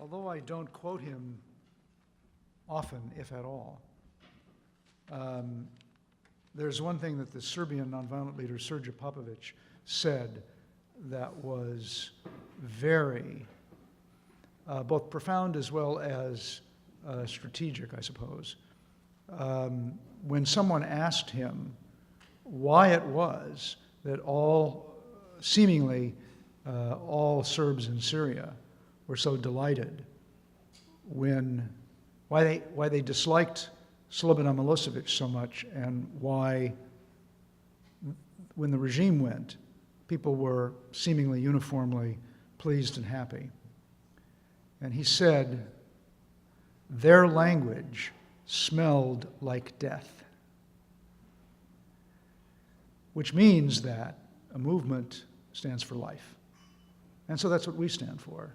although I don't quote him often, if at all, there's one thing that the Serbian nonviolent leader, Srđan Popović, said that was very both profound as well as strategic, I suppose. When someone asked him why it was that seemingly all Serbs in Syria were so delighted why they disliked Slobodan Milosevic so much, and why, when the regime went, people were seemingly uniformly pleased and happy. And he said, their language smelled like death, which means that a movement stands for life. And so that's what we stand for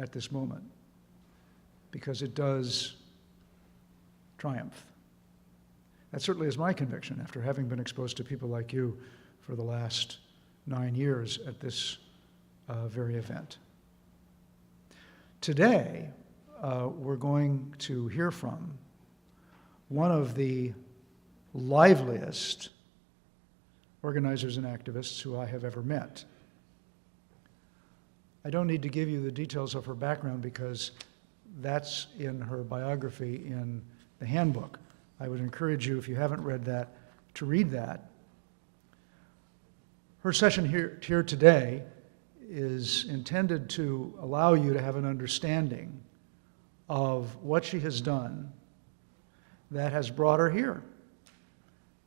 at this moment, because it does triumph. That certainly is my conviction after having been exposed to people like you for the last 9 years at this very event. Today, we're going to hear from one of the liveliest organizers and activists who I have ever met. I don't need to give you the details of her background because that's in her biography in the handbook. I would encourage you, if you haven't read that, to read that. Her session here today is intended to allow you to have an understanding of what she has done that has brought her here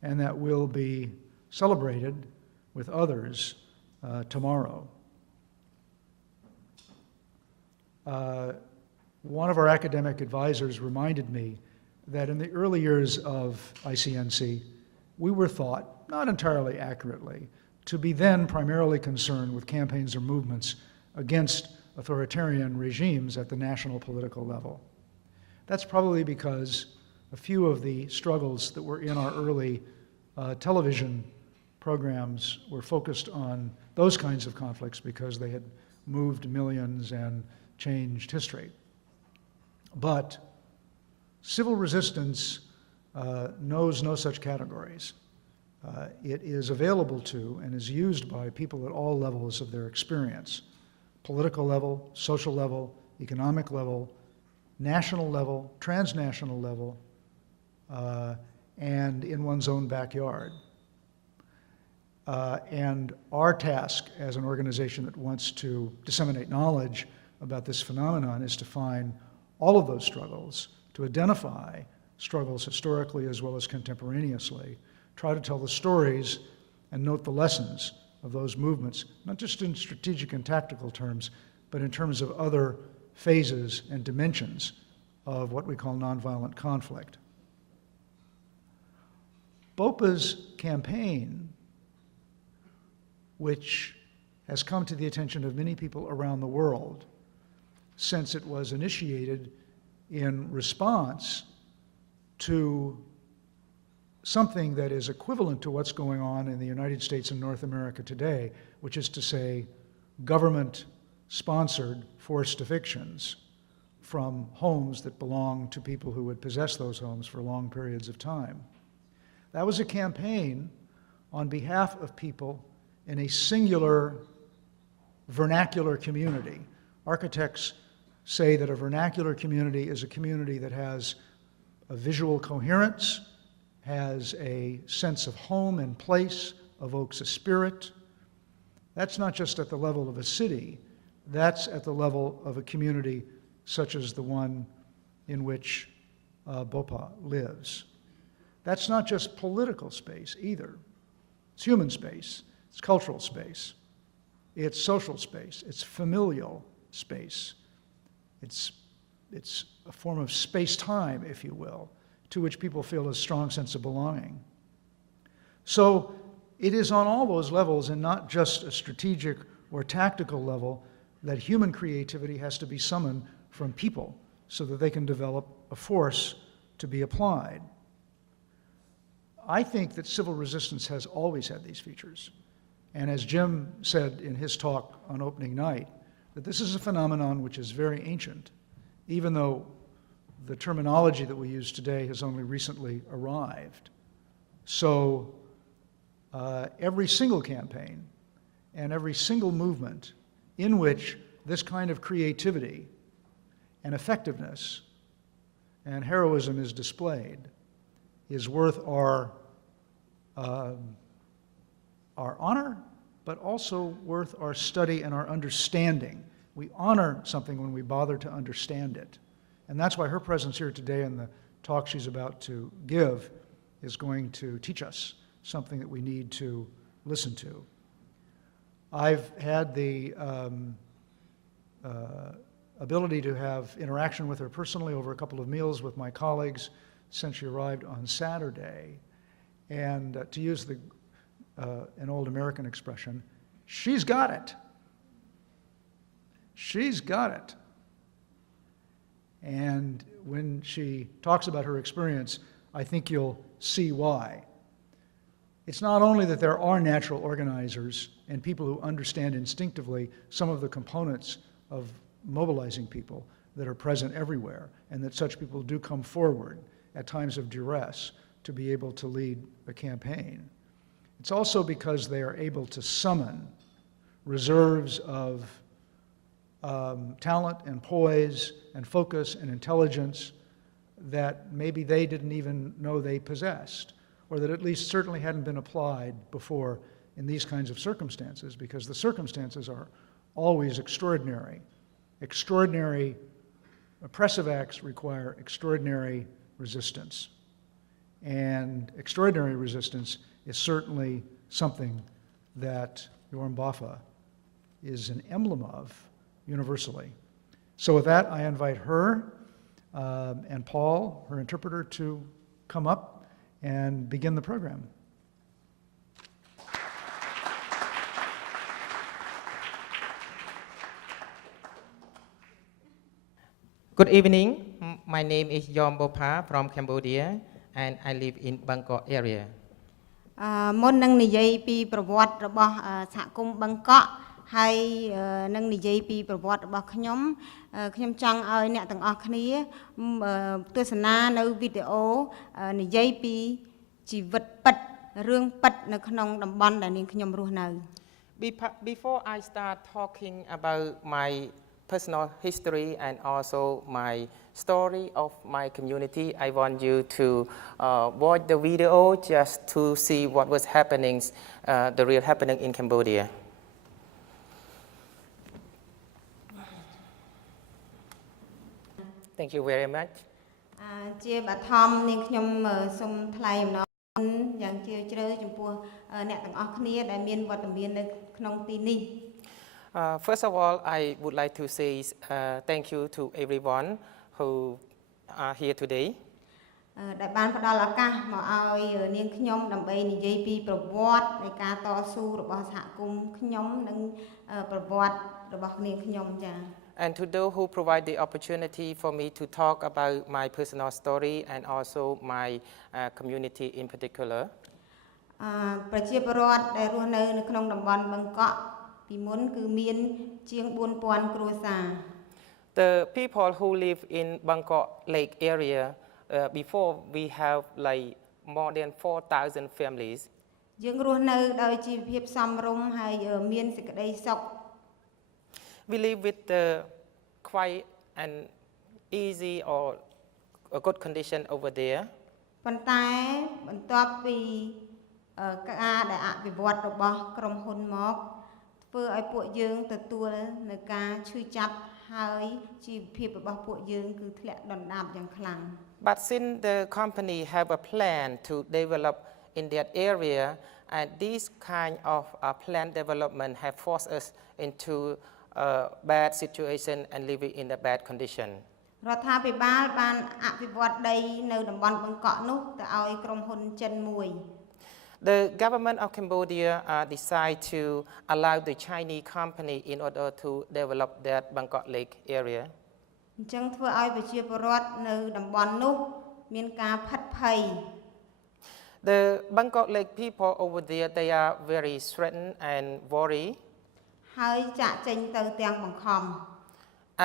and that will be celebrated with others tomorrow. One of our academic advisors reminded me that in the early years of ICNC, we were thought, not entirely accurately, to be then primarily concerned with campaigns or movements against authoritarian regimes at the national political level. That's probably because a few of the struggles that were in our early television programs were focused on those kinds of conflicts because they had moved millions and changed history. But civil resistance knows no such categories. It is available to and is used by people at all levels of their experience: political level, social level, economic level, national level, transnational level, and in one's own backyard. And our task as an organization that wants to disseminate knowledge about this phenomenon is to find all of those struggles, to identify struggles historically as well as contemporaneously, try to tell the stories and note the lessons of those movements, not just in strategic and tactical terms, but in terms of other phases and dimensions of what we call nonviolent conflict. Bopha's campaign, which has come to the attention of many people around the world since it was initiated in response to something that is equivalent to what's going on in the United States and North America today, which is to say government-sponsored forced evictions from homes that belong to people who would possess those homes for long periods of time. That was a campaign on behalf of people in a singular vernacular community. Architects say that a vernacular community is a community that has a visual coherence, has a sense of home and place, evokes a spirit. That's not just at the level of a city, that's at the level of a community such as the one in which Bopha lives. That's not just political space either. It's human space, it's cultural space, it's social space, it's familial space. It's a form of space-time, if you will, to which people feel a strong sense of belonging. So it is on all those levels, and not just a strategic or tactical level, that human creativity has to be summoned from people so that they can develop a force to be applied. I think that civil resistance has always had these features. And as Jim said in his talk on opening night, that this is a phenomenon which is very ancient, even though the terminology that we use today has only recently arrived. So every single campaign and every single movement in which this kind of creativity and effectiveness and heroism is displayed is worth our honor, but also worth our study and our understanding. We honor something when we bother to understand it. And that's why her presence here today and the talk she's about to give is going to teach us something that we need to listen to. I've had the ability to have interaction with her personally over a couple of meals with my colleagues since she arrived on Saturday. And to use an old American expression, she's got it. She's got it. And when she talks about her experience, I think you'll see why. It's not only that there are natural organizers and people who understand instinctively some of the components of mobilizing people that are present everywhere, and that such people do come forward at times of duress to be able to lead a campaign. It's also because they are able to summon reserves of talent and poise and focus and intelligence that maybe they didn't even know they possessed, or that at least certainly hadn't been applied before in these kinds of circumstances, because the circumstances are always extraordinary. Extraordinary oppressive acts require extraordinary resistance. And extraordinary resistance is certainly something that Yorm Bopha is an emblem of universally. So with that, I invite her and Paul, her interpreter, to come up and begin the program. Good evening. My name is Yorm Bopha from Cambodia, and I live in Bangkok area. មុននឹងនិយាយពីប្រវត្តិរបស់សហគមន៍បឹងកក់ហើយនឹងនិយាយពីប្រវត្តិរបស់ខ្ញុំចង់ឲ្យអ្នកទាំងអស់គ្នាទស្សនានៅវីដេអូនិយាយពីជីវិតពិតរឿងពិតនៅក្នុងតំបន់ដែលនាងខ្ញុំរស់នៅ Before I start talking about my personal history and also my story of my community, I want you to watch the video just to see what was happening, the real happening in Cambodia. Thank you very much. ជាបឋមនាងខ្ញុំសូមថ្លែងអំណរយ៉ាងជ្រាលជ្រៅចំពោះអ្នកទាំងអស់គ្នាដែលមានវត្តមាននៅក្នុងទីនេះ First of all, I would like to say thank you to everyone who are here today. ដែលបានផ្ដល់ឱកាសមកឲ្យនាងខ្ញុំដើម្បីនិយាយពីប្រវត្តិនៃការតស៊ូរបស់សហគមន៍ខ្ញុំនិងប្រវត្តិរបស់នាងខ្ញុំចា៎ And to those who provide the opportunity for me to talk about my personal story and also my community in particular. ប្រជាពលរដ្ឋដែលរស់នៅក្នុងតំបន់បឹងកក់ពីមុនគឺមានជាង 4,000 គ្រួសារ The people who live in Bangkok Lake area before we have like more than 4,000 families. យើងរស់នៅដោយជីវភាពសមរម្យហើយមានសេចក្តីសុខ We live with the quiet and easy or a good condition over there. ប៉ុន្តែបន្ទាប់ពីការដែលអភិវឌ្ឍរបស់ក្រុមហ៊ុនមកធ្វើឲ្យពួកយើងទទួលនៅការឈឺចាប់ហើយជីវភាពរបស់ពួកយើងគឺធ្លាក់ដុនដាបយ៉ាងខ្លាំង But since the company have a plan to develop in that area, and this kind of plan development have forced us into a bad situation and living in a bad condition. រដ្ឋាភិបាលបានអភិវឌ្ឍដីនៅតំបន់បឹងកក់នោះទៅឲ្យក្រុមហ៊ុនចិនមួយ The government of Cambodia decided to allow the Chinese company in order to develop that Bangkok Lake area. អញ្ចឹងធ្វើឲ្យប្រជាពលរដ្ឋនៅតំបន់នោះមានការផិតភ័យ The Bangkok Lake people over there, they are very threatened and worried. ហើយចាក់ចេញទៅទាំងបង្ខំ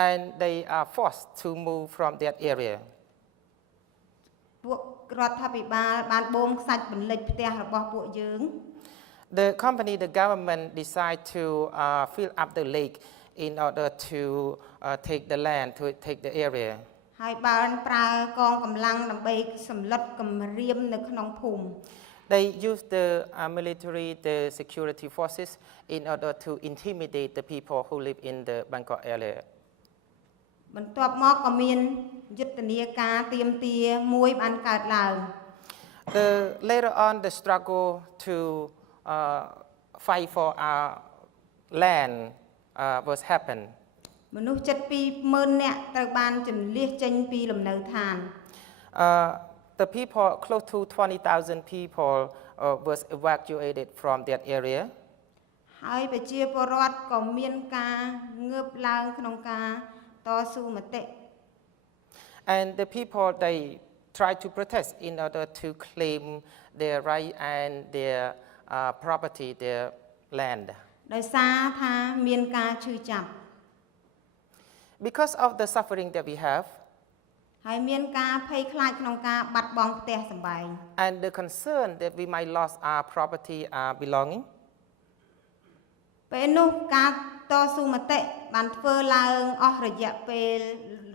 and they are forced to move from that area. ពួករដ្ឋាភិបាលបានបូមខ្សាច់បន្លិចផ្ទះរបស់ពួកយើង The company, the government decide to fill up the lake in order to take the land, to take the area. ហើយបានប្រើកងកម្លាំងដើម្បីសម្លុតគម្រាមនៅក្នុងភូមិ They use the military, the security forces in order to intimidate the people who live in the Bangkok area. បន្ទាប់មកក៏មានយុទ្ធនាការទាមទារមួយបានកើតឡើង Later on, the struggle to fight for our land was happened. មនុស្សជិត 20,000 នាក់ត្រូវបានជម្លៀសចេញពីលំនៅឋាន The people, close to 20,000 people, was evacuated from that area. ហើយប្រជាពលរដ្ឋក៏មានការងើបឡើងក្នុងការតស៊ូមតិ And the people, they tried to protest in order to claim their right and their property, their land. ដោយសារថាមានការឈឺចាប់ Because of the suffering that we have, ហើយមានការភ័យខ្លាចក្នុងការបាត់បង់ផ្ទះសម្បែង and the concern that we might lose our property, our belonging, ពេលនោះការតស៊ូមតិបានធ្វើឡើងអស់រយៈពេល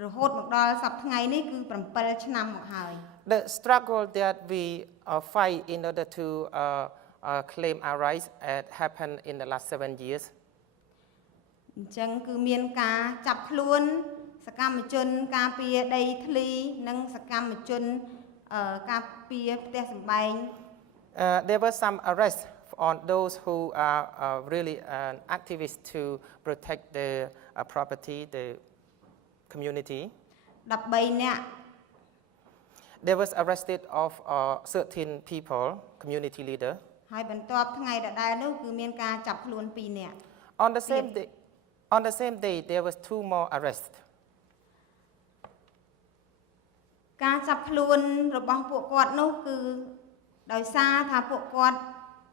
រហូតមកដល់សប្តាហ៍ថ្ងៃនេះគឺ7 ឆ្នាំមកហើយ the struggle that we fight in order to claim our rights happened in the last 7 years. អញ្ចឹងគឺមានការចាប់ខ្លួនសកម្មជនការពារដីធ្លីនិងសកម្មជនការពារផ្ទះសម្បែង There were some arrests on those who are really activists to protect the property, the community. 13 នាក់ There was arrested of certain people, community leader. ហើយបន្ទាប់ថ្ងៃដដែលនោះគឺមានការចាប់ខ្លួន2នាក់ On the same day, there was 2 more arrests. ការចាប់ខ្លួនរបស់ពួកគាត់នោះគឺដោយសារថាពួកគាត់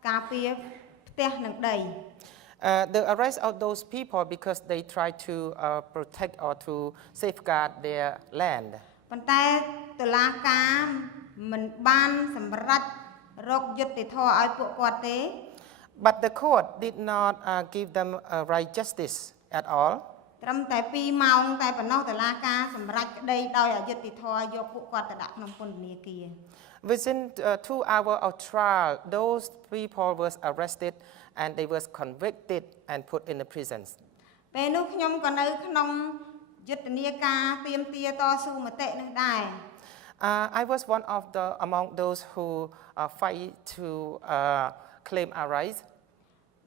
ការពារផ្ទះនិងដី The arrest of those people because they try to protect or to safeguard their land. ប៉ុន្តែតុលាការមិនបានសម្រេចរកយុត្តិធម៌ឲ្យពួកគាត់ទេ But the court did not give them right justice at all. ត្រឹមតែ2 ម៉ោងតែប៉ុណ្ណោះតុលាការសម្រេចក្តីដោយអយុត្តិធម៌យកពួកគាត់ទៅដាក់ក្នុងពន្ធនាគារ Within 2 hours of trial, those people were arrested and they were convicted and put in the prisons. ពេលនោះខ្ញុំក៏នៅក្នុងយុទ្ធនាការទាមទារតស៊ូមតិនេះដែរ I was one of among those who fight to claim our rights.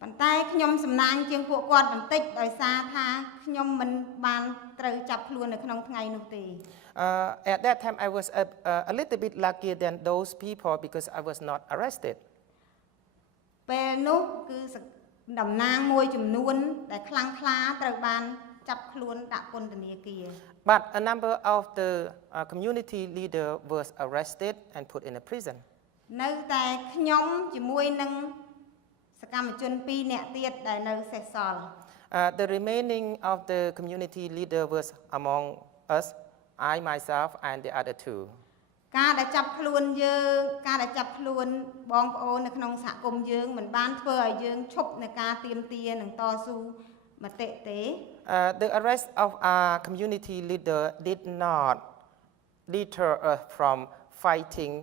ប៉ុន្តែខ្ញុំសំណាងជាងពួកគាត់បន្តិចដោយសារថាខ្ញុំមិនបានត្រូវចាប់ខ្លួននៅក្នុងថ្ងៃនោះទេ At that time, I was a little bit luckier than those people because I was not arrested. ពេលនោះគឺតំណាងមួយចំនួនដែលខ្លាំងក្លាត្រូវបានចាប់ខ្លួនដាក់ពន្ធនាគារ But a number of the community leader was arrested and put in a prison. នៅតែខ្ញុំជាមួយនឹងសកម្មជន2នាក់ទៀតដែលនៅសេសសល់ The remaining of the community leader was among us, I myself and the other 2. ការដែលចាប់ខ្លួនយើងការដែលចាប់ខ្លួនបងប្អូននៅក្នុងសហគមន៍យើងមិនបានធ្វើឲ្យយើងឈប់នៅការទាមទារនិងតស៊ូមតិទេ The arrest of our community leader did not deter us from fighting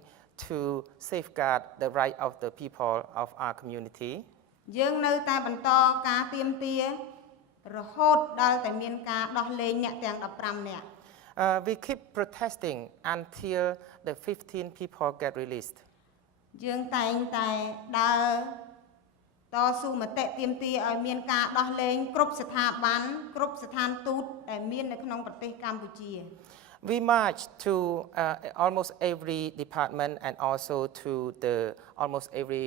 to safeguard the right of the people of our community. យើងនៅតែបន្តការទាមទាររហូតដល់តែមានការដោះលែងអ្នកទាំង15នាក់ We keep protesting until the 15 people get released. យើងតែងតែដើរតស៊ូមតិទាមទារឲ្យមានការដោះលែងគ្រប់ស្ថាប័នគ្រប់ស្ថានទូតដែលមាននៅក្នុងប្រទេសកម្ពុជា We march to almost every department and also to the almost every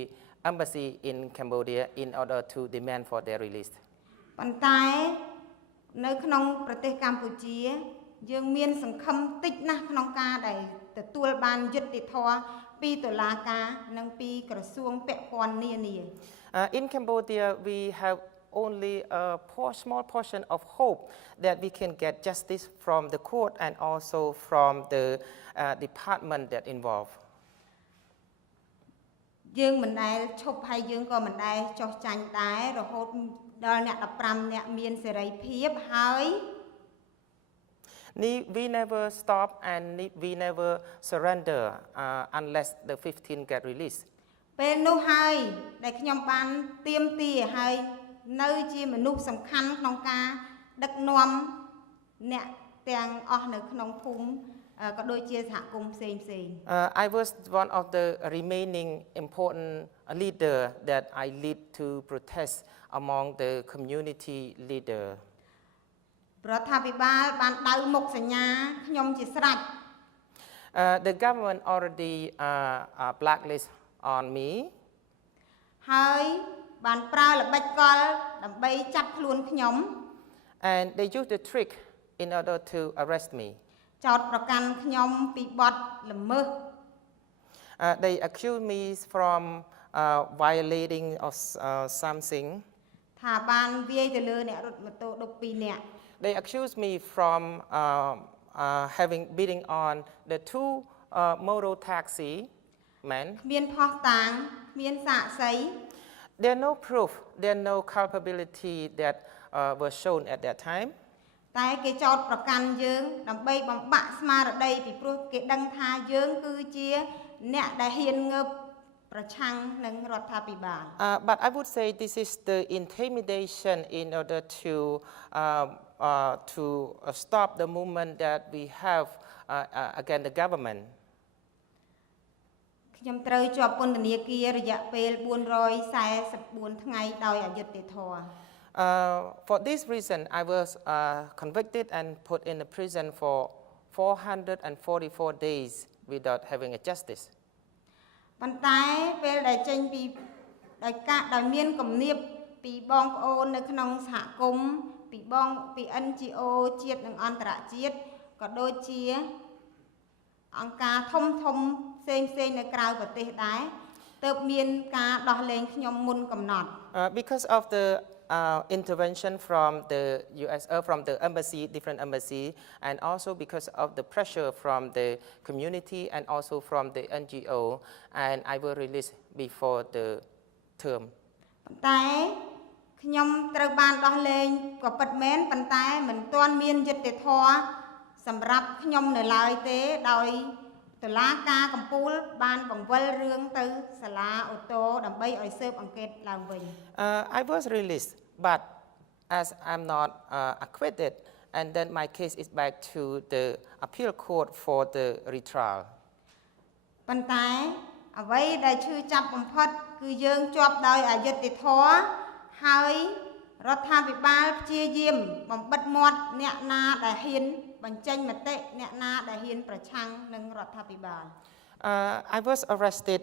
embassy in Cambodia in order to demand for their release. ប៉ុន្តែនៅក្នុងប្រទេសកម្ពុជាយើងមានសង្ឃឹមតិចណាស់ក្នុងការដែលទទួលបានយុត្តិធម៌ពីតុលាការនិងពីក្រសួងពាក់ព័ន្ធនានា In Cambodia, we have only a small portion of hope that we can get justice from the court and also from the department that involved. យើងមិនដែលឈប់ហើយយើងក៏មិនដែលចោះចាញ់ដែររហូតដល់អ្នក15អ្នកមានសេរីភាពហើយ We never stop and we never surrender unless the 15 get released. ពេលនោះហើយដែលខ្ញុំបានទៀមទាហើយនៅជាមនុស្សសំខាន់ក្នុងការដឹកនាំអ្នកទាំងអស់នៅក្នុងភូមិក៏ដូចជាសហគមន៍ផ្សេងៗ I was one of the remaining important leader that I lead to protest among the community leader. រដ្ឋាភិបាលបានដៅមុខសញ្ញាខ្ញុំជាស្រេច The government already blacklist on me. ហើយបានប្រើល្បិចកលដើម្បីចាប់ខ្លួនខ្ញុំ And they used the trick in order to arrest me. ចោទប្រកាន់ខ្ញុំពីបទល្មើស They accused me from violating of something. ថាបានវាយទៅលើអ្នករត់ម៉ូតូ12នាក់ They accused me from having beating on the two motor taxi men. មានផុសតាងមានសាក្សី There are no proof, there are no culpability that were shown at that time. តែគេចោទប្រកាន់យើងដើម្បីបំបាក់ស្មារតីពីព្រោះគេដឹងថាយើងគឺជាអ្នកដែលហ៊ានងើបប្រឆាំងនឹងរដ្ឋាភិបាល But I would say this is the intimidation in order to stop the movement that we have against the government. ខ្ញុំត្រូវជាប់ពន្ធនាគាររយៈពេល444ថ្ងៃដោយអយុត្តិធម៌ For this reason, I was convicted and put in the prison for 444 days without having a justice. ប៉ុន្តែពេលដែលចេញពីដោយមានគំនាបពីបងប្អូននៅក្នុងសហគមន៍ពី NGO ជាតិនិងអន្តរជាតិក៏ដូចជាអង្គការធំផ្សេងនៅក្រៅប្រទេសដែរទើបមានការដោះលែងខ្ញុំមុនកំណត់ Because of the intervention from the US, from the embassy, different embassy, and also because of the pressure from the community and also from the NGO, and I will release before the term. តែខ្ញុំត្រូវបានដោះលែងក៏ពិតមែនប៉ុន្តែមិនទាន់មានយុត្តិធម៌សម្រាប់ខ្ញុំនៅឡើយទេដោយតុលាការកំពូលបានបង្វិលរឿងទៅសាលាអូតូដើម្បីឲ្យស៊ើបអង្កេតឡើងវិញ I was released, but as I'm not acquitted, and then my case is back to the appeal court for the retrial. ប៉ុន្តែអ្វីដែលឈឺចាប់បំផុតគឺយើងជាប់ដោយអយុត្តិធម៌ហើយរដ្ឋាភិបាលព្យាយាមបំបិទមាត់អ្នកណាដែលហ៊ានបញ្ចេញមតិអ្នកណាដែលហ៊ានប្រឆាំងនឹងរដ្ឋាភិបាល I was arrested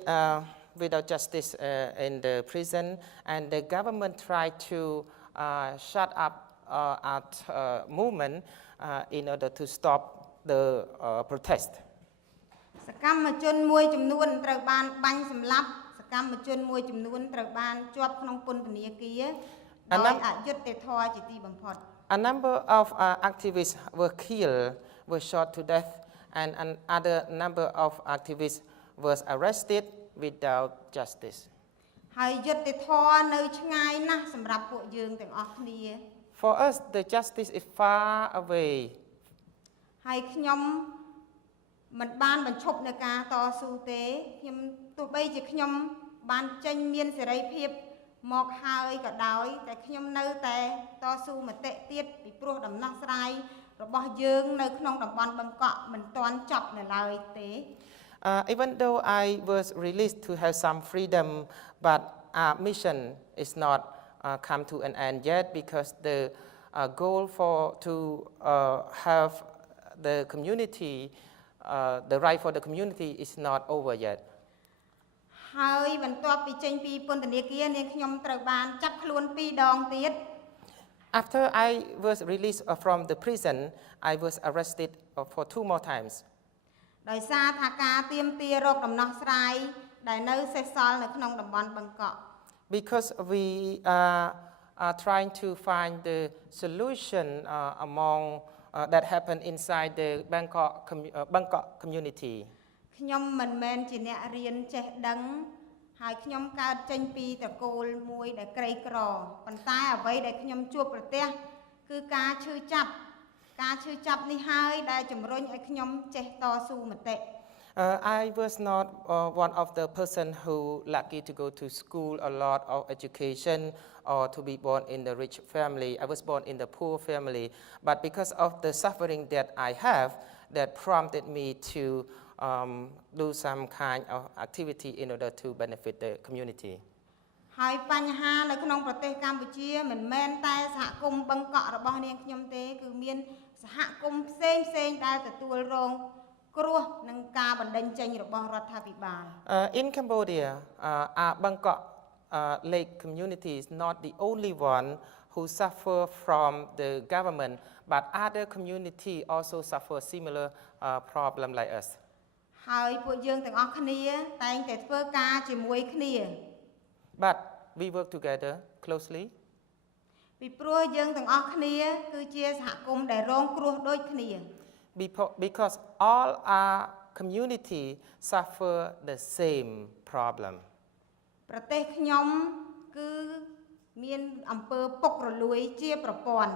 without justice in the prison, and the government tried to shut up our movement in order to stop the protest. សកម្មជនមួយចំនួនត្រូវបានបាញ់សម្លាប់សកម្មជនមួយចំនួនត្រូវបានជាប់ក្នុងពន្ធនាគារដោយអយុត្តិធម៌ជាទីបំផុត A number of activists were killed, were shot to death, and another number of activists was arrested without justice. ហើយយុត្តិធម៌នៅឆ្ងាយណាស់សម្រាប់ពួកយើងទាំងអស់គ្នា For us, the justice is far away. ហើយខ្ញុំមិនបានបញ្ឈប់នៅការតស៊ូទេខ្ញុំទោះបីជាខ្ញុំបានចេញមានសេរីភាពមកហើយក៏ដោយតែខ្ញុំនៅតែតស៊ូមតិទៀតពីព្រោះដំណោះស្រាយរបស់យើងនៅក្នុងតំបន់បឹងកក់មិនទាន់ចប់នៅឡើយទេ Even though I was released to have some freedom, but our mission is not come to an end yet because the goal to have the community, the right for the community is not over yet. ហើយបន្ទាប់ពីចេញពីពន្ធនាគារនាងខ្ញុំត្រូវបានចាប់ខ្លួន2ដងទៀត After I was released from the prison, I was arrested for 2 more times. ដោយសារថាការទាមទាររកដំណោះស្រាយដែលនៅសេសសល់នៅក្នុងតំបន់បឹងកក់ Because we trying to find the solution among that happened inside the Bangkok community. ខ្ញុំមិនមែនជាអ្នករៀនចេះដឹងហើយខ្ញុំកើតចេញពីតកូលមួយដែលក្រីក្រប៉ុន្តែអ្វីដែលខ្ញុំជួបប្រទះគឺការឈឺចាប់នេះហើយដែលជំរុញឲ្យខ្ញុំចេះតស៊ូមតិ I was not one of the person who lucky to go to school a lot of education or to be born in the rich family. I was born in the poor family, but because of the suffering that I have, that prompted me to do some kind of activity in order to benefit the community. ហើយបញ្ហានៅក្នុងប្រទេសកម្ពុជាមិនមែនតែសហគមន៍បឹងកក់របស់នាងខ្ញុំទេគឺមានសហគមន៍ផ្សេងដែលទទួលរងគ្រោះនឹងការបណ្តេញចេញរបស់រដ្ឋាភិបាល In Cambodia, our Bangkok Lake community is not the only one who suffer from the government, but other community also suffer similar problem like us. ហើយពួកយើងទាំងអស់គ្នាតែងតែធ្វើការជាមួយគ្នា But we work together closely. ពីព្រោះយើងទាំងអស់គ្នាគឺជាសហគមន៍ដែលរងគ្រោះដូចគ្នា Because all our community suffer the same problem. ប្រទេសខ្ញុំគឺមានអំពើពុករលួយជាប្រព័ន្ធ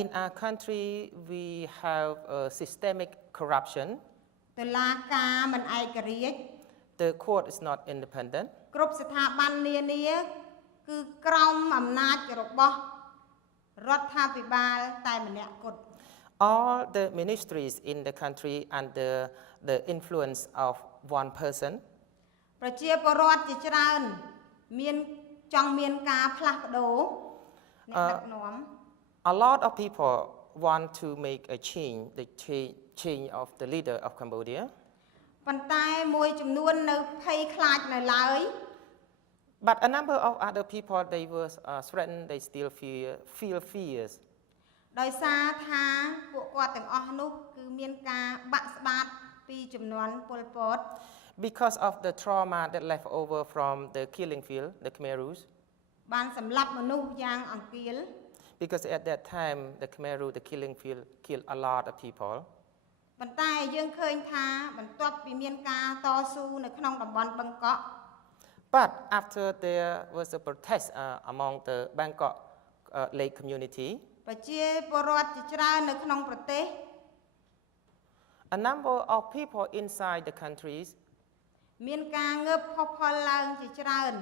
In our country, we have systemic corruption. តុលាការមិនឯករាជ្យ The court is not independent. គ្រប់ស្ថាប័ននានាគឺក្រោមអំណាចរបស់រដ្ឋាភិបាលតែម្នាក់គត់ All the ministries in the country under the influence of one person. ប្រជាពលរដ្ឋជាច្រើនមានចង់មានការផ្លាស់ប្ដូរអ្នកដឹកនាំ A lot of people want to make a change, the change of the leader of Cambodia. ប៉ុន្តែមួយចំនួននៅភ័យខ្លាចនៅឡើយ But a number of other people, they were threatened, they still feel fears. ដោយសារថាពួកគាត់ទាំងអស់នោះគឺមានការបាក់ស្បាតពីចំនួនពលពត Because of the trauma that left over from the killing field, the Khmer Rouge. បានសម្លាប់មនុស្សយ៉ាងអង្គាល Because at that time, the Khmer Rouge, the killing field, killed a lot of people. ប៉ុន្តែយើងឃើញថាបន្ទាប់ពីមានការតស៊ូនៅក្នុងតំបន់បឹងកក់ But after there was a protest among the Bangkok Lake community, ប្រជាពលរដ្ឋជាច្រើននៅក្នុងប្រទេស a number of people inside the countries, មានការងើបផុសផុលឡើងជាច្រើន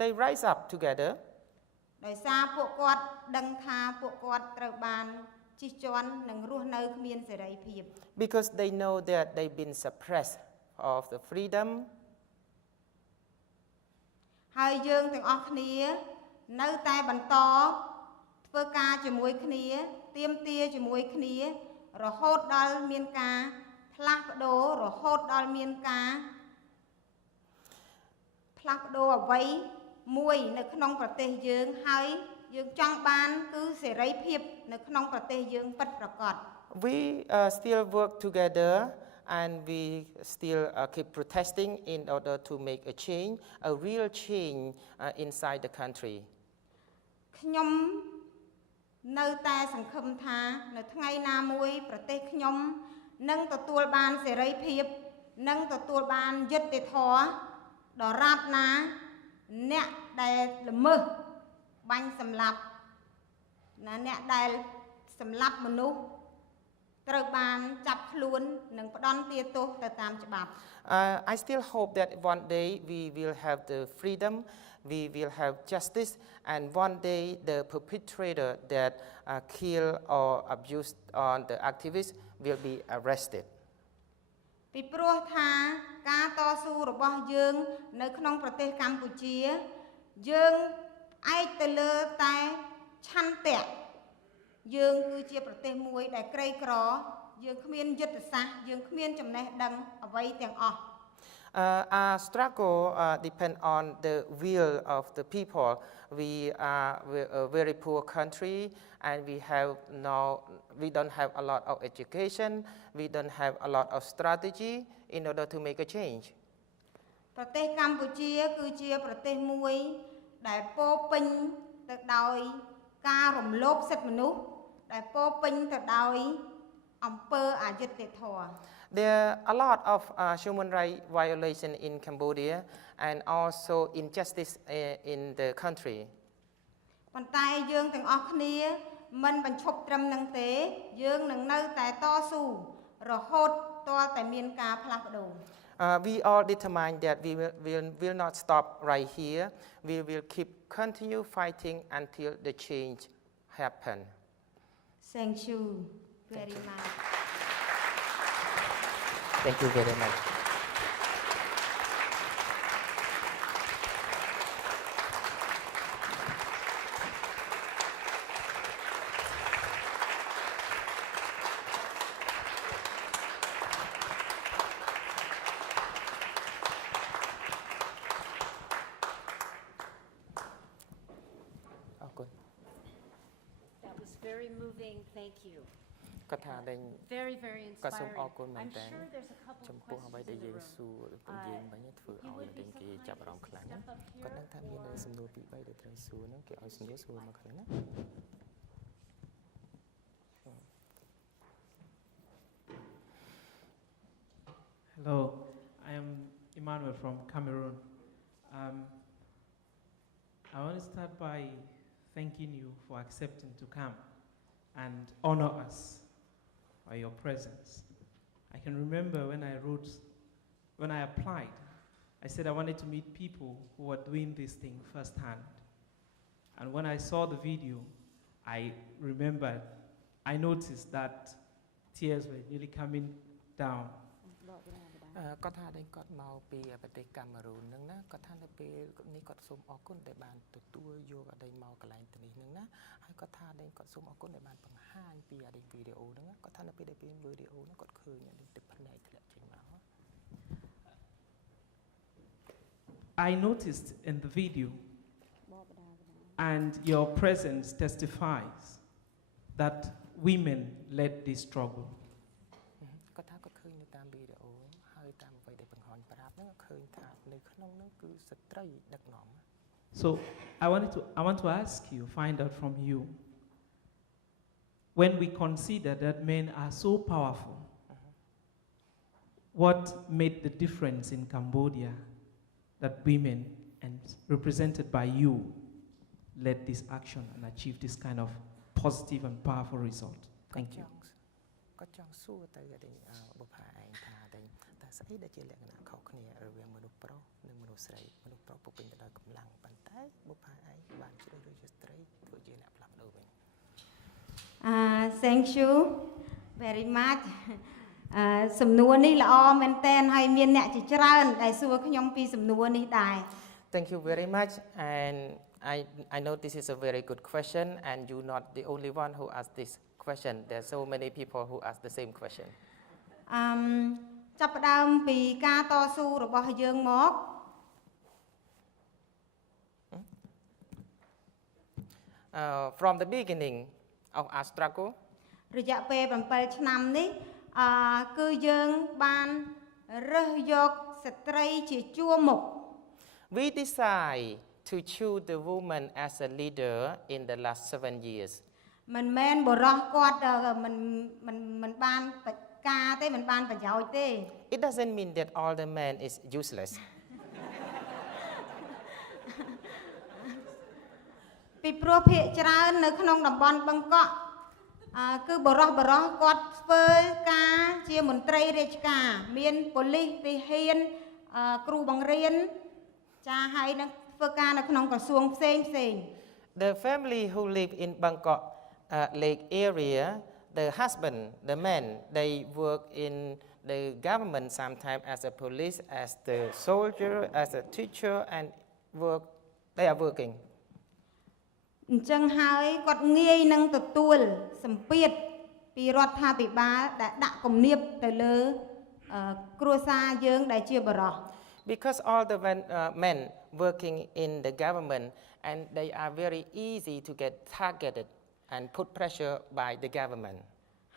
they rise up together ដោយសារពួកគាត់ដឹងថាពួកគាត់ត្រូវបានជិះជាន់និងរស់នៅគ្មានសេរីភាព because they know that they've been suppressed of the freedom. ហើយយើងទាំងអស់គ្នានៅតែបន្តធ្វើការជាមួយគ្នាទាមទារជាមួយគ្នារហូតដល់មានការផ្លាស់ប្ដូររហូតដល់មានការផ្លាស់ប្ដូរអ្វីមួយនៅក្នុងប្រទេសយើងហើយយើងចង់បានគឺសេរីភាពនៅក្នុងប្រទេសយើងពិតប្រាកដ We still work together and we still keep protesting in order to make a change, a real change inside the country. ខ្ញុំនៅតែសង្ឃឹមថានៅថ្ងៃណាមួយប្រទេសខ្ញុំនឹងទទួលបានសេរីភាពនិងទទួលបានយុត្តិធម៌ដរាបណាអ្នកដែលល្មើសបាញ់សម្លាប់អ្នកដែលសម្លាប់មនុស្សត្រូវបានចាប់ខ្លួននិងផ្ដន្ទាទោសទៅតាមច្បាប់ I still hope that one day we will have the freedom, we will have justice, and one day the perpetrator that killed or abused on the activists will be arrested. ពីព្រោះថាការតស៊ូរបស់យើងនៅក្នុងប្រទេសកម្ពុជាយើងឯកទៅលើតែឆន្ទៈយើងគឺជាប្រទេសមួយដែលក្រីក្រយើងគ្មានយុទ្ធសាស្ត្រយើងគ្មានចំណេះដឹងអ្វីទាំងអស់ Our struggle depends on the will of the people. We are a very poor country, and we don't have a lot of education. We don't have a lot of strategy in order to make a change. ប្រទេសកម្ពុជាគឺជាប្រទេសមួយដែលពោពេញ ទៅដោយការរំលោភសិទ្ធិមនុស្សដែលពោពេញទៅដោយអំពើអយុត្តិធម៌ There are a lot of human rights violation in Cambodia and also injustice in the country. ប៉ុន្តែយើងទាំងអស់គ្នាមិនបញ្ឈប់ត្រឹមនឹងទេយើងនឹងនៅតែតស៊ូរហូតទាល់តែមានការផ្លាស់ប្ដូរ We all determine that we will not stop right here. We will keep continue fighting until the change happen. Thank you very much. Thank you very much. Oh, good. That was very moving. Thank you. គាត់ថាដែល Very, very គាត់សូម inspiring. អរគុណមែន I'm តើ sure there's a couple ចំ of ពោះអ្វី questions ដែល in the យើង room. សួរយើងមិញធ្វើឲ្យយើងគេចាប់អារម្មណ៍ខ្លាំងណាគាត់ដឹងថាមានសំណួរពីរ3ដែលត្រូវសួរហ្នឹងគេឲ្យសំណួរសួរមកខាងណា Hello, I am Emmanuel from Cameroon. I want to start by thanking you for accepting to come and honor us by your presence. I can remember when I applied, I said I wanted to meet people who were doing this thing firsthand. And when I saw the video, I noticed that tears were nearly coming down. គាត់ថាដែលគាត់មកពីប្រទេសកាមេរូនហ្នឹងណាគាត់ថានៅពេលនេះគាត់សូមអរគុណដែលបានទទួលយកអីមកកន្លែងនេះហ្នឹងណាហើយគាត់ថាដែលគាត់សូមអរគុណដែលបានបង្ហាញពីអីវីដេអូហ្នឹងគាត់ថានៅពេលដែលពេលវីដេអូហ្នឹងគាត់ឃើញទឹកភ្នែកធ្លាក់ចេញមក I noticed in the video and your presence testifies that women led this struggle. គាត់ថាគាត់ឃើញនៅតាមវីដេអូហើយតាមអ្វីដែលបង្ហាញប្រាប់ហ្នឹងឃើញថានៅក្នុងហ្នឹងគឺស្ត្រីដឹកនាំ So I want to ask you, find out from you, when we consider that men are so powerful, what made the difference in Cambodia that women, and represented by you, led this action and achieved this kind of positive and powerful result? Thank you. គាត់ចង់សួរទៅបុប្ផាឯងថាតែស្អីដែលជាលក្ខណៈខុសគ្នារវាងមនុស្សប្រុសនិងមនុស្សស្រីមនុស្សប្រុសពុកពេញទៅដោយកម្លាំងប៉ុន្តែបុប្ផាឯងបានជ្រើសរើសជាស្ត្រីធ្វើជាអ្នកផ្លាស់ប្ដូរវិញ Thank you very much សំណួរនេះល្អមែនតើហើយមានអ្នកជាច្រើនដែលសួរខ្ញុំពីសំណួរនេះដែរ Thank you very much and I know this is a very good question and you're not the only one who asked this question there's so many people who ask the same question ចាប់ផ្ដើមពីការតស៊ូរបស់យើងមក From the beginning of our struggle រយៈពេល7ឆ្នាំនេះគឺយើងបានរើសយកស្ត្រីជាជួរមុខ we decide to choose the woman as a leader in the last 7 years មិនមែនបរោះគាត់មិនបានការទេមិនបានប្រយោជន៍ទេ It doesn't mean that all the men is useless ពីព្រោះភាគច្រើននៅក្នុងតំបន់បឹងកក់គឺបរោះគាត់ធ្វើការជាមន្ត្រីរាជការមានប៉ូលីសទាហានគ្រូបង្រៀនចាហើយនឹងធ្វើការនៅក្នុងក្រសួងផ្សេង The family who live in Bangkok Lake area the husband the men they work in the government sometimes as a police as the soldier as a teacher and they are working អញ្ចឹងហើយគាត់ងាយនឹងទទួលសម្ពាធពីរដ្ឋាភិបាលដែលដាក់គំនាបទៅលើគ្រួសារយើងដែលជាបរោះ Because all the men working in the government and they are very easy to get targeted and put pressure by the government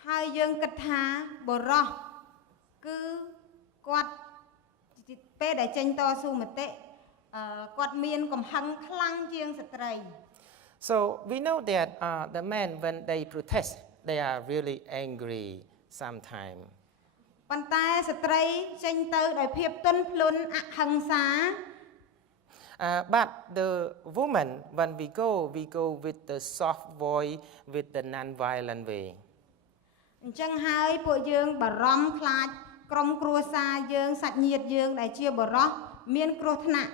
ហើយយើងគិតថាបរោះគឺគាត់ពេលដែលចេញតស៊ូមតិគាត់មានកំហឹងខ្លាំងជាងស្ត្រី So we know that the men, when they protest, they are really angry sometimes. ប៉ុន្តែស្ត្រីចេញទៅដោយភាពទន់ភ្លន់អហិង្សា But the woman, when we go with the soft voice, with the non-violent way. អញ្ចឹងហើយពួកយើងបារម្ភខ្លាចក្រុមគ្រួសារយើងសាច់ញាតិយើងដែលជាបរិសុទ្ធមានគ្រោះថ្នាក់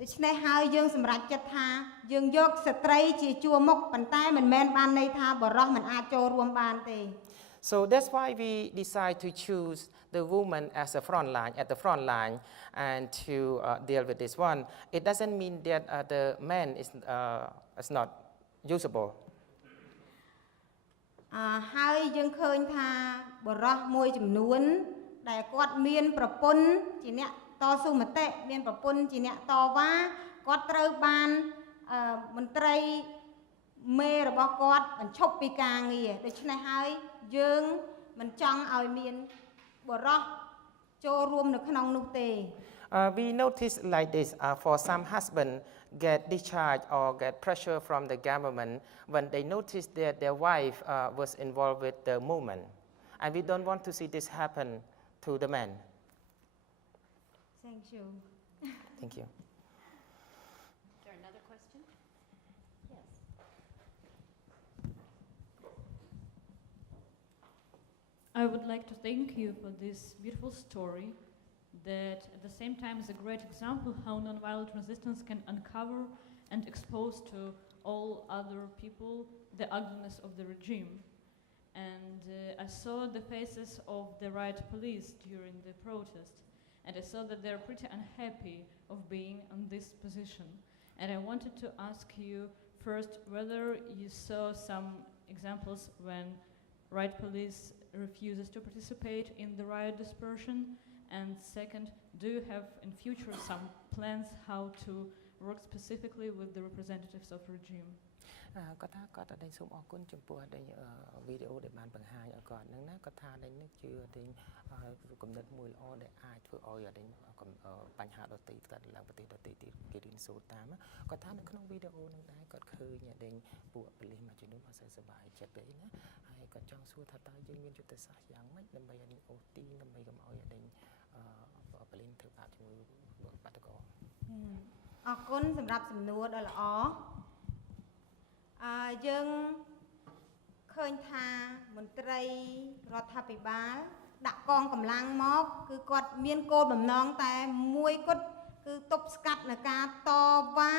ដូច្នេះហើយយើងសម្រេចចិត្តថាយើងយកស្ត្រីជាជួរមុខប៉ុន្តែមិនមែនបានន័យថាបរិសុទ្ធមិនអាចចូលរួមបានទេ So that's why we decide to choose the woman as a front line, at the front line, and to deal with this one. It doesn't mean that the man is not usable. ហើយយើងឃើញថាបរិសុទ្ធមួយចំនួនដែលគាត់មានប្រពន្ធជាអ្នកតស៊ូមតិមានប្រពន្ធជាអ្នកតវ៉ាគាត់ត្រូវបានមន្ត្រីមេរបស់គាត់បញ្ឈប់ពីការងារដូច្នេះហើយយើងមិនចង់ឲ្យមានបរិសុទ្ធចូលរួមនៅក្នុងនោះទេ We notice like this, for some husbands get discharged or get pressure from the government when they notice that their wife was involved with the movement. And we don't want to see this happen to the men. Thank you. Thank you. Is there another question? Yes. I would like to thank you for this beautiful story that at the same time is a great example how nonviolent resistance can uncover and expose to all other people the ugliness of the regime. And I saw the faces of the riot police during the protest, and I saw that they're pretty unhappy of being in this position. And I wanted to ask you first whether you saw some examples when riot police refuses to participate in the riot dispersion, and second, do you have in future some plans how to work specifically with the representatives of regime? គាត់ថាគាត់អត់សូមអរគុណចំពោះវីដេអូដែលបានបង្ហាញឲ្យគាត់ហ្នឹងណាគាត់ថានេះជាគំនិតមួយល្អដែលអាចធ្វើឲ្យបញ្ហាដទៃកើតឡើងប្រទេសដទៃទៀតគេរៀនសូត្រតាមគាត់ថានៅក្នុងវីដេអូហ្នឹងដែរគាត់ឃើញពួកប៉ូលីសមួយចំនួនអត់សូវសប្បាយចិត្តទេណាហើយគាត់ចង់សួរថាតើយើងមានយុទ្ធសាស្ត្រយ៉ាងម៉េចដើម្បីឲ្យអូសទីដើម្បីកុំឲ្យប៉ូលីសធ្វើបាបជាមួយបាតុករ អរគុណសម្រាប់សំណួរដ៏ល្អយើងឃើញថាមន្ត្រីរដ្ឋាភិបាលដាក់កងកម្លាំងមកគឺគាត់មានគោលបំណងតែមួយគត់គឺទប់ស្កាត់នឹងការតវ៉ា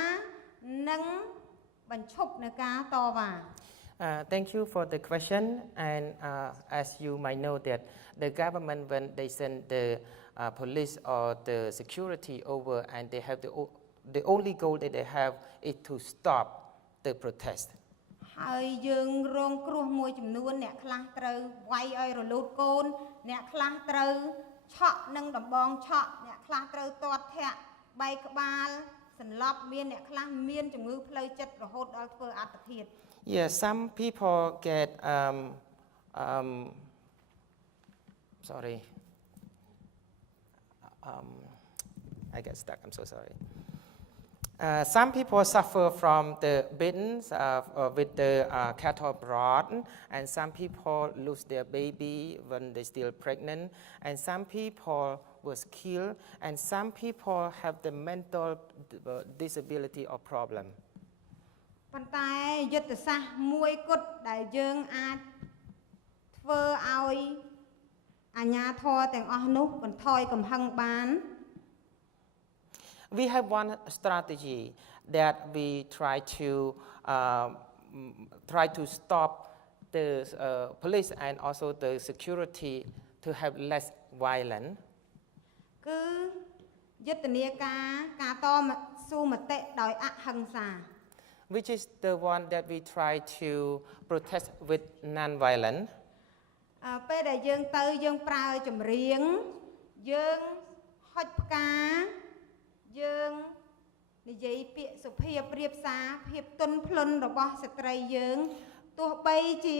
និងបញ្ឈប់នឹងការតវ៉ា Thank you for the question, and as you might know that the government when they send the police or the security over and they have the only goal that they have is to stop the protest. ហើយយើងរងគ្រោះមួយចំនួនអ្នកខ្លះត្រូវវាយឲ្យរលូតកូនអ្នកខ្លះត្រូវឆក់នឹងដំបងឆក់អ្នកខ្លះត្រូវទាត់ធាក់បែកក្បាលសន្លប់មានអ្នកខ្លះមានជំងឺផ្លូវចិត្តរហូតដល់ធ្វើអត្តឃាត Yes, some people get sorry. I get stuck. I'm so sorry. Some people suffer from the beatings with the cattle prod, and some people lose their baby when they're still pregnant, and some people was killed, and some people have the mental disability or problem. ប៉ុន្តែយុទ្ធសាស្ត្រមួយគត់ដែលយើងអាចធ្វើឲ្យអាជ្ញាធរទាំងអស់នោះបន្ថយកំហឹងបាន We have one strategy that we try to stop the police and also the security to have less violence. គឺយុទ្ធនាការតស៊ូមតិដោយអហិង្សា Which is the one that we try to protest with non-violence. ពេលដែលយើងទៅយើងប្រើចម្រៀងយើងហុចផ្កាយើងនិយាយពាក្យសុភាពប្រៀបសារភាពទន់ភ្លន់របស់ស្ត្រីយើងទោះបីជា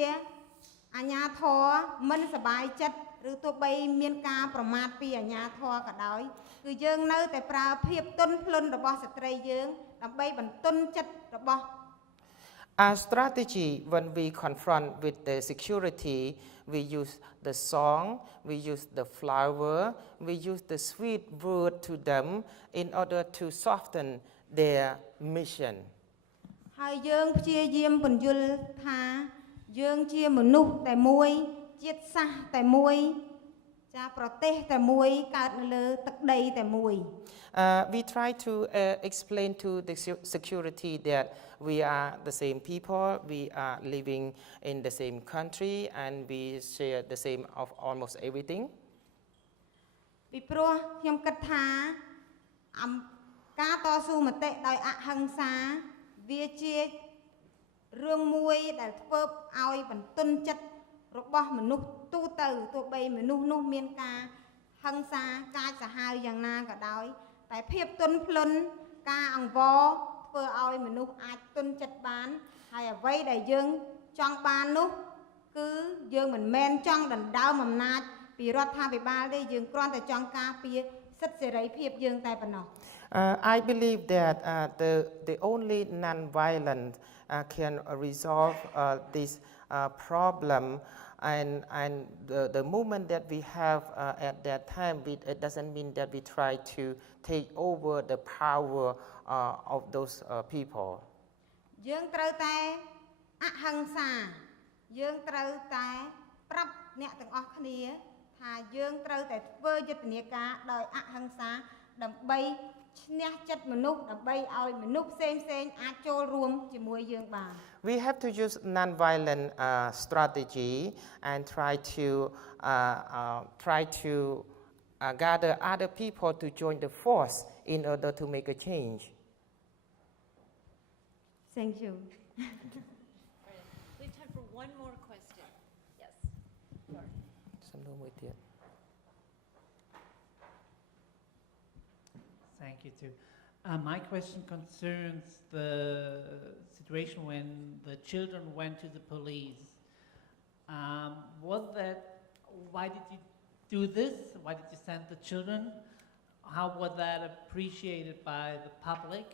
អាជ្ញាធរមិនសប្បាយចិត្តឬទោះបីមានការប្រមាថពីអាជ្ញាធរក៏ដោយគឺយើងនៅតែប្រើភាពទន់ភ្លន់របស់ស្ត្រីយើងដើម្បីបន្ទន់ចិត្តរបស់ Our strategy when we confront with the security, we use the song, we use the flower, we use the sweet word to them in order to soften their mission. ហើយយើងព្យាយាមពន្យល់ថាយើងជាមនុស្សតែមួយជាតិសាសន៍តែមួយចាប្រទេសតែមួយកើតនៅលើទឹកដីតែមួយ We try to explain to the security that we are the same people, we are living in the same country, and we share the same of almost everything. ពីព្រោះខ្ញុំគិតថាការតស៊ូមតិដោយអហិង្សាវាជារឿងមួយដែលធ្វើឲ្យបន្ទន់ចិត្តរបស់មនុស្សទូទៅទោះបីមនុស្សនោះមានការហិង្សាកាចសាហាវយ៉ាងណាក៏ដោយតែភាពទន់ភ្លន់ការអង្វរធ្វើឲ្យមនុស្សអាចទន់ចិត្តបានហើយអ្វីដែលយើងចង់បាននោះគឺយើងមិនមែនចង់ដណ្ដើមអំណាចពីរដ្ឋាភិបាលទេយើងគ្រាន់តែចង់ការពារសិទ្ធិសេរីភាពយើងតែប៉ុណ្ណោះ I believe that the only non-violent can resolve this problem, and the movement that we have at that time, it doesn't mean that we try to take over the power of those people. យើងត្រូវតែអហិង្សាយើងត្រូវតែប្រាប់អ្នកទាំងអស់គ្នាថាយើងត្រូវតែធ្វើយុទ្ធនាការដោយអហិង្សាដើម្បីឈ្នះចិត្តមនុស្សដើម្បីឲ្យមនុស្សផ្សេងអាចចូលរួមជាមួយយើងបាន We have to use non-violent strategy and try to gather other people to join the force in order to make a change. Thank you. We have time for one more question. Yes. Thank you, too. My question concerns the situation when the children went to the police. Why did you do this? Why did you send the children? How was that appreciated by the public?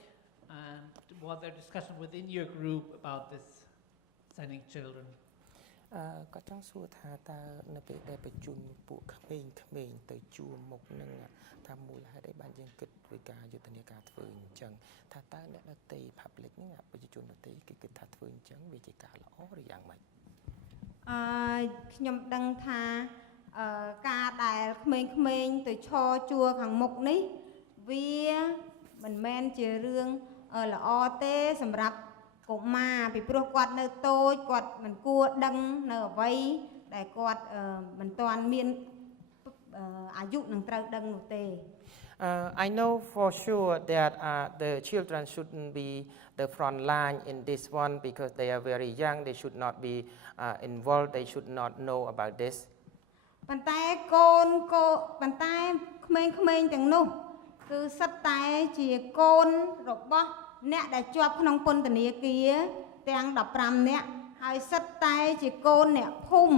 And was there discussion within your group about this, sending children? គាត់ចង់សួរថាតើនៅពេលដែលប្រជុំពួកក្មេងៗទៅជួមមុខនឹងថាមូលហេតុអីបានយើងគិតធ្វើការយុទ្ធនាការធ្វើអញ្ចឹងថាតើអ្នកដទៃ public ហ្នឹងប្រជាជនដទៃគេគិតថាធ្វើអញ្ចឹងវាជាការល្អឬយ៉ាងម៉េច ខ្ញុំដឹងថាការដែលក្មេងៗទៅឈរជួរខាងមុខនេះវាមិនមែនជារឿងល្អទេសម្រាប់កុមារពីព្រោះគាត់នៅតូចគាត់មិនគួរដឹងនៅអ្វីដែលគាត់មិនទាន់មានអាយុនឹងត្រូវដឹងនោះទេ I know for sure that the children shouldn't be the front line in this one because they are very young. They should not be involved. They should not know about this. ប៉ុន្តែប៉ុន្តែក្មេងៗទាំងនោះគឺសិតតែជាកូនរបស់អ្នកដែលជាប់ក្នុងពន្ធនាគារទាំង15នាក់ហើយសិតតែជាកូនអ្នកភូមិ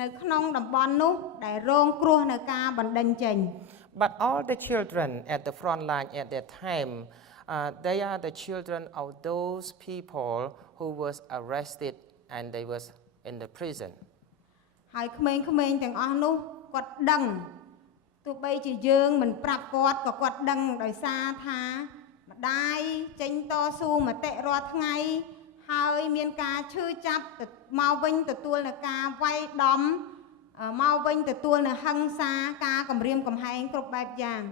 នៅក្នុងតំបន់នោះដែលរងគ្រោះនៅការបណ្ដេញចេញ But all the children at the front line at that time, they are the children of those people who was arrested and they was in the prison. ហើយក្មេងៗទាំងអស់នោះគាត់ដឹងទោះបីជាយើងមិនប្រាប់គាត់ក៏គាត់ដឹងដោយសារថាម្ដាយចេញតស៊ូមតិរាល់ថ្ងៃហើយមានការឈឺចាប់មកវិញទទួលនៅការវាយដំមកវិញទទួលនៅហិង្សាការគំរាមកំហែងគ្រប់បែបយ៉ាង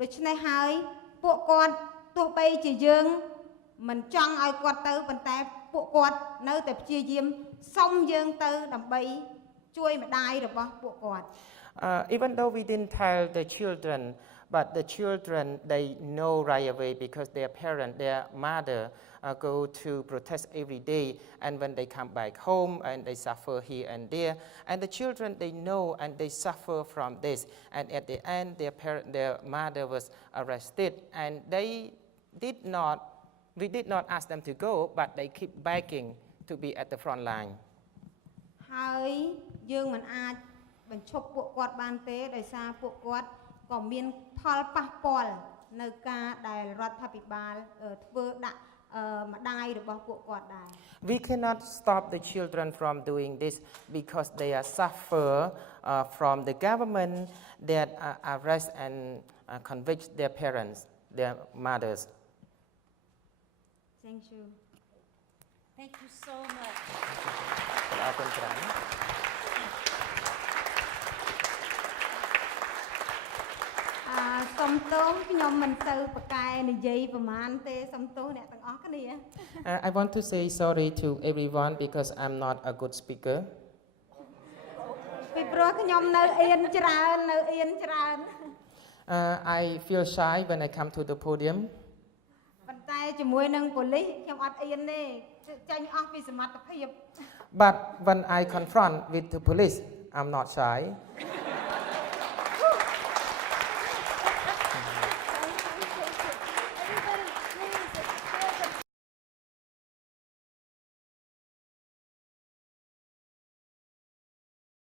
ដូច្នេះហើយពួកគាត់ទោះបីជាយើងមិនចង់ឲ្យគាត់ទៅប៉ុន្តែពួកគាត់នៅតែព្យាយាមសុំយើងទៅដើម្បីជួយម្ដាយរបស់ពួកគាត់ Even though we didn't tell the children, but the children, they know right away because their parent, their mother, go to protest every day, and when they come back home and they suffer here and there, and the children, they know and they suffer from this, and at the end, their mother was arrested, and we did not ask them to go, but they keep begging to be at the front line. ហើយយើងមិនអាចបញ្ឈប់ពួកគាត់បានទេដោយសារពួកគាត់ក៏មានផលប៉ះពាល់នៅការដែលរដ្ឋាភិបាលធ្វើដាក់ ម្ដាយរបស់ពួកគាត់ដែរ We cannot stop the children from doing this because they are suffer from the government that arrest and convict their parents, their mothers. Thank you Thank you so much. អរគុណច្រើន សុំទោសខ្ញុំមិនទៅប្រកែនិយាយប្រហែលទេសុំទោសអ្នកទាំងអស់គ្នា I want to say sorry to everyone because I'm not a good speaker. ពីព្រោះខ្ញុំនៅអៀនច្រើននៅអៀនច្រើន I feel shy when I come to the podium. ប៉ុន្តែជាមួយនឹងប៉ូលីសខ្ញុំអត់អៀនទេចាញ់អស់ពីសមត្ថភាព But when I confront with the police, I'm not shy.